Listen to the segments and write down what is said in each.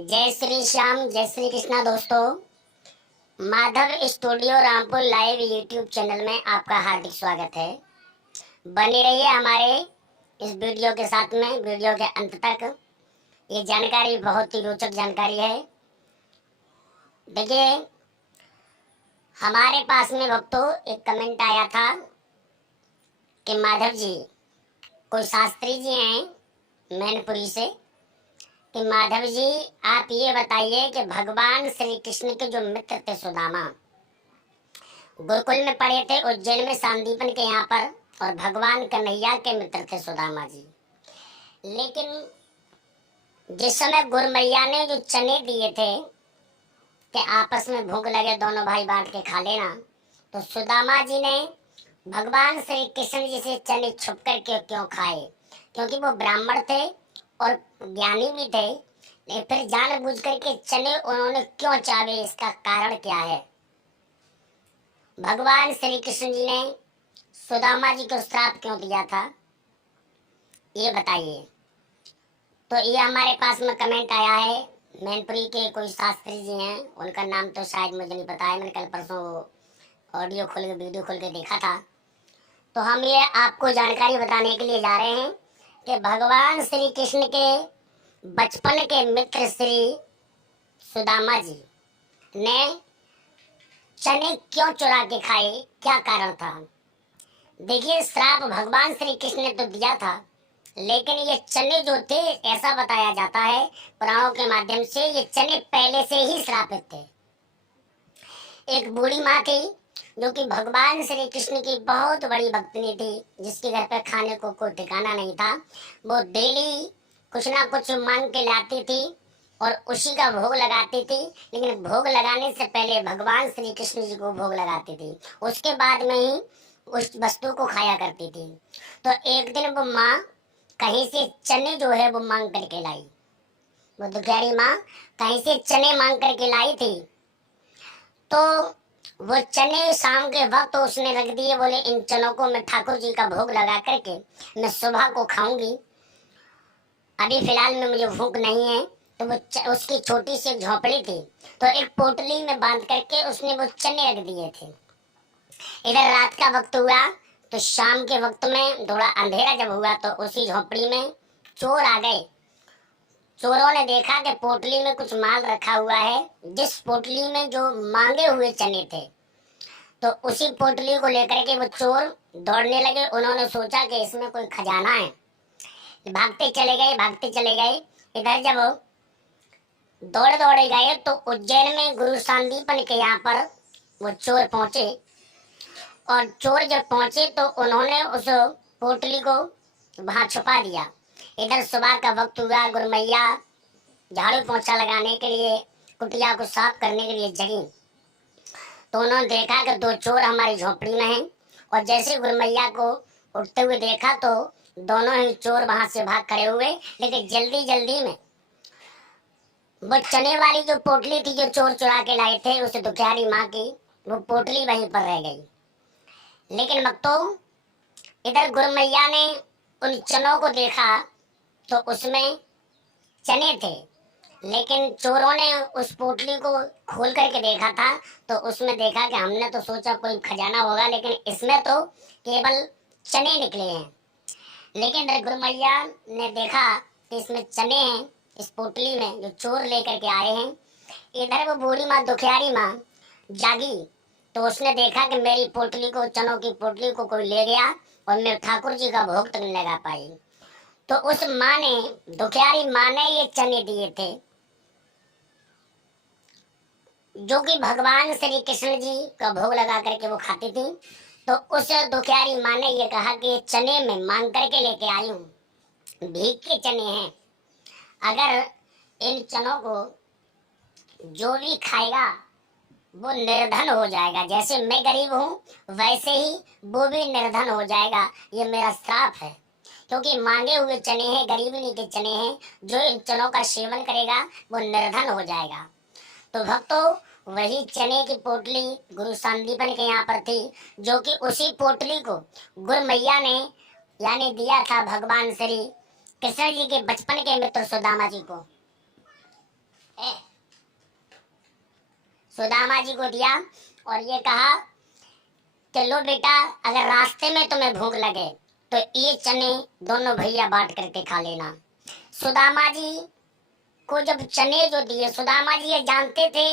जय श्री श्याम, जय श्री कृष्णा। दोस्तों, Madhav studio Rampur live YouTube channel में आपका हार्दिक स्वागत है। बने रहिए हमारे इस वीडियो के साथ में, वीडियो के अंत तक। ये जानकारी बहुत ही रोचक जानकारी है। देखिए, हमारे पास में भक्तों एक कमेंट आया था कि माधव जी, कोई शास्त्री जी हैं मैनपुरी से, कि माधव जी आप ये बताइए कि भगवान श्री कृष्ण के जो मित्र थे सुदामा, गुरुकुल में पढ़े थे उज्जैन में सांदीपन के यहाँ पर, और भगवान कन्हैया के मित्र थे सुदामा जी। लेकिन जिस समय गुरमैया ने जो चने दिए थे कि आपस में भूख लगे दोनों भाई बांट के खा लेना, तो सुदामा जी ने भगवान श्री कृष्ण जी से चने छुप करके क्यों खाए? क्योंकि वो ब्राह्मण थे और ज्ञानी भी थे, लेकिन फिर जानबूझ करके चने उन्होंने क्यों चाहे? इसका कारण क्या है? भगवान श्री कृष्ण जी ने सुदामा जी को श्राप क्यों दिया था, ये बताइए। तो ये हमारे पास में कमेंट आया है। मैनपुरी के कोई शास्त्री जी हैं, उनका नाम तो शायद मुझे नहीं पता है। मैंने कल परसों ऑडियो खोल के, वीडियो खोल के देखा था। तो हम ये आपको जानकारी बताने के लिए जा रहे हैं कि भगवान श्री कृष्ण के बचपन के मित्र श्री सुदामा जी ने चने क्यों चुरा के खाए, क्या कारण था? देखिए, श्राप भगवान श्री कृष्ण ने तो दिया था, लेकिन ये चने जो थे, ऐसा बताया जाता है पुराणों के माध्यम से, ये चने पहले से ही श्रापित थे। एक बूढ़ी माँ थी जो कि भगवान श्री कृष्ण की बहुत बड़ी भक्तनी थी, जिसके घर पे खाने को कोई ठिकाना नहीं था। वो डेली कुछ ना कुछ मांग के लाती थी और उसी का भोग लगाती थी। लेकिन भोग लगाने से पहले भगवान श्री कृष्ण जी को भोग लगाती थी, उसके बाद में ही उस वस्तु को खाया करती थी। तो एक दिन वो माँ कहीं से चने जो है वो मांग करके लाई। वो दुखियारी माँ कहीं से चने मांग करके लाई थी। तो वो चने शाम के वक्त उसने रख दिए। बोले, इन चनों को मैं ठाकुर जी का भोग लगा करके मैं सुबह को खाऊंगी, अभी फिलहाल में मुझे भूख नहीं है। तो वो उसकी छोटी सी झोपड़ी थी, तो एक पोटली में बांध करके उसने वो चने रख दिए थे। इधर रात का वक्त हुआ, तो शाम के वक्त में थोड़ा अंधेरा जब हुआ, तो उसी झोपड़ी में चोर आ गए। चोरों ने देखा कि पोटली में कुछ माल रखा हुआ है, जिस पोटली में जो मांगे हुए चने थे। तो उसी पोटली को लेकर के वो चोर दौड़ने लगे। उन्होंने सोचा कि इसमें कोई खजाना है। भागते चले गए, भागते चले गए। इधर जब दौड़ दौड़े गए, तो उज्जैन में गुरु सांदीपन के यहाँ पर वो चोर पहुंचे। और चोर जब पहुंचे तो उन्होंने उस पोटली को वहां छुपा दिया। इधर सुबह का वक्त हुआ, गुरमैया झाड़ू पोंछा लगाने के लिए, कुटिया को साफ करने के लिए जगी। तो उन्होंने देखा कि दो चोर हमारी झोपड़ी में हैं। और जैसे गुरमैया को उठते हुए देखा, तो दोनों ही चोर वहां से भाग खड़े हुए। लेकिन जल्दी जल्दी में वो चने वाली जो पोटली थी, जो चोर चुरा के लाए थे, उस दुखियारी माँ की वो पोटली वहीं पर रह गई। लेकिन भक्तों, इधर गुरमैया ने उन चनों को देखा तो उसमें चने थे, लेकिन चोरों ने उस पोटली को खोल करके देखा था, तो उसमें देखा कि हमने तो सोचा कोई खजाना होगा, लेकिन इसमें तो केवल चने निकले हैं। लेकिन गुरमैया ने देखा कि इसमें चने हैं, इस पोटली में जो चोर लेकर के आए हैं। इधर वो बूढ़ी माँ, दुखियारी माँ जागी, तो उसने देखा कि मेरी पोटली को, चनों की पोटली को कोई ले गया और मैं ठाकुर जी का भोग तक नहीं लगा पाई। तो उस माँ ने, दुखियारी माँ ने ये चने दिए थे जो कि भगवान श्री कृष्ण जी का भोग लगा करके वो खाती थी। तो उस दुखियारी माँ ने ये कहा कि चने में मांग करके लेके आई हूँ, भीख के चने हैं। अगर इन चनों को जो भी खाएगा वो निर्धन हो जाएगा। जैसे मैं गरीब हूँ, वैसे ही वो भी निर्धन हो जाएगा। ये मेरा श्राप है, क्योंकि मांगे हुए चने हैं, गरीबी के चने हैं। जो इन चनों का सेवन करेगा वो निर्धन हो जाएगा। तो भक्तों, वही चने की पोटली गुरु सांदीपन के यहाँ पर थी, जो कि उसी पोटली को गुरमैया ने यानी दिया था भगवान श्री कृष्ण जी के बचपन के मित्र सुदामा जी को। सुदामा जी को दिया और ये कहा कि लो बेटा, अगर रास्ते में तुम्हें भूख लगे तो ये चने दोनों भैया बांट करके खा लेना। सुदामा जी को जब चने जो दिए, सुदामा जी ये जानते थे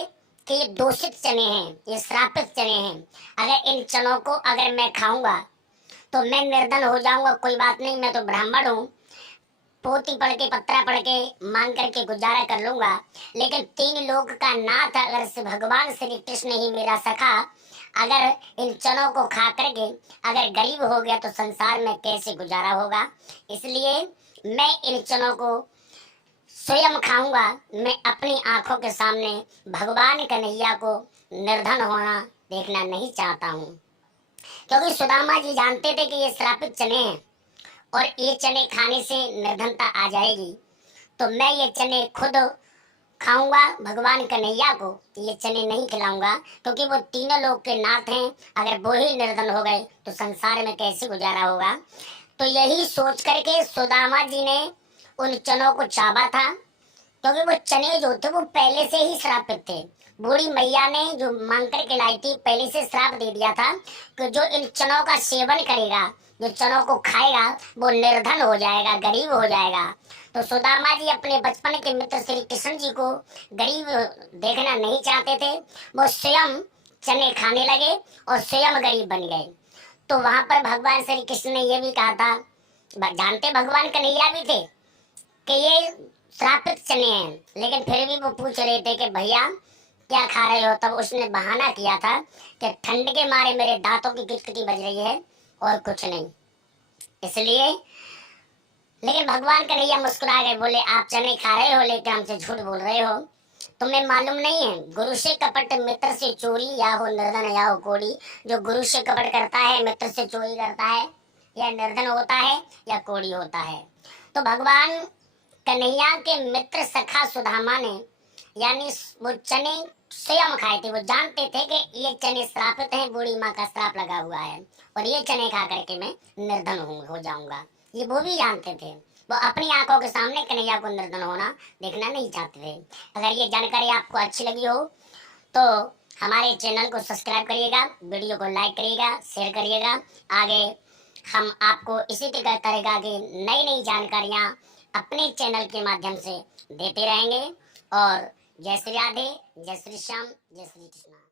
कि ये दूषित चने हैं, ये श्रापित चने हैं। अगर इन चनों को अगर मैं खाऊंगा तो मैं निर्धन हो जाऊंगा, कोई बात नहीं, मैं तो ब्राह्मण हूँ, पोती पढ़ के पत्रा पढ़ के मांग करके गुजारा कर लूंगा। लेकिन तीन लोक का नाथ अगर से भगवान श्री कृष्ण ही मेरा सखा अगर इन चनों को खा करके अगर गरीब हो गया तो संसार में कैसे गुजारा होगा। इसलिए मैं इन चनों को स्वयं खाऊंगा। मैं अपनी आंखों के सामने भगवान कन्हैया को निर्धन होना देखना नहीं चाहता हूँ, क्योंकि सुदामा जी जानते थे कि ये श्रापित चने हैं और ये चने खाने से निर्धनता आ जाएगी। तो मैं ये चने खुद खाऊंगा, भगवान कन्हैया को ये चने नहीं खिलाऊंगा, क्योंकि वो तीनों लोग के नाथ हैं। अगर वो ही निर्धन हो गए तो संसार में कैसे गुजारा होगा। तो यही सोच करके सुदामा जी ने उन चनों को चाबा था, क्योंकि वो चने जो थे वो पहले से ही श्रापित थे। बूढ़ी मैया ने जो मांग करके लाई थी पहले से श्राप दे दिया था कि जो इन चनों का सेवन करेगा, जो चनों को खाएगा, वो निर्धन हो जाएगा, गरीब हो जाएगा। तो सुदामा जी अपने बचपन के मित्र श्री कृष्ण जी को गरीब देखना नहीं चाहते थे। वो स्वयं चने खाने लगे और स्वयं गरीब बन गए। तो वहां पर भगवान श्री कृष्ण ने ये भी कहा था, जानते भगवान कन्हैया भी थे कि ये श्रापित चने हैं, लेकिन फिर भी वो पूछ रहे थे कि भैया क्या खा रहे हो। तब उसने बहाना किया था कि ठंड के मारे मेरे दांतों की किटकिटी बज रही है और कुछ नहीं, इसलिए। लेकिन भगवान कन्हैया मुस्कुरा गए, बोले आप चने खा रहे हो लेकिन हमसे झूठ बोल रहे हो, तुम्हें मालूम नहीं है गुरु से कपट मित्र से चोरी, या हो निर्धन या हो कोड़ी। जो गुरु से कपट करता है, मित्र से चोरी करता है, या निर्धन होता है या कोड़ी होता है। तो भगवान कन्हैया के मित्र सखा सुदामा ने यानी वो चने स्वयं खाए थे। वो जानते थे कि ये चने श्रापित हैं, बूढ़ी माँ का श्राप लगा हुआ है और ये चने खा करके मैं निर्धन हो जाऊंगा, ये वो भी जानते थे। वो अपनी आंखों के सामने कन्हैया को निर्धन होना देखना नहीं चाहते थे। अगर ये जानकारी आपको अच्छी लगी हो तो हमारे चैनल को सब्सक्राइब करिएगा, वीडियो को लाइक करिएगा, शेयर करिएगा। आगे हम आपको इसी तरह की नई नई जानकारियाँ अपने चैनल के माध्यम से देते रहेंगे। और जय श्री राधे, जय श्री श्याम, जय श्री कृष्णा।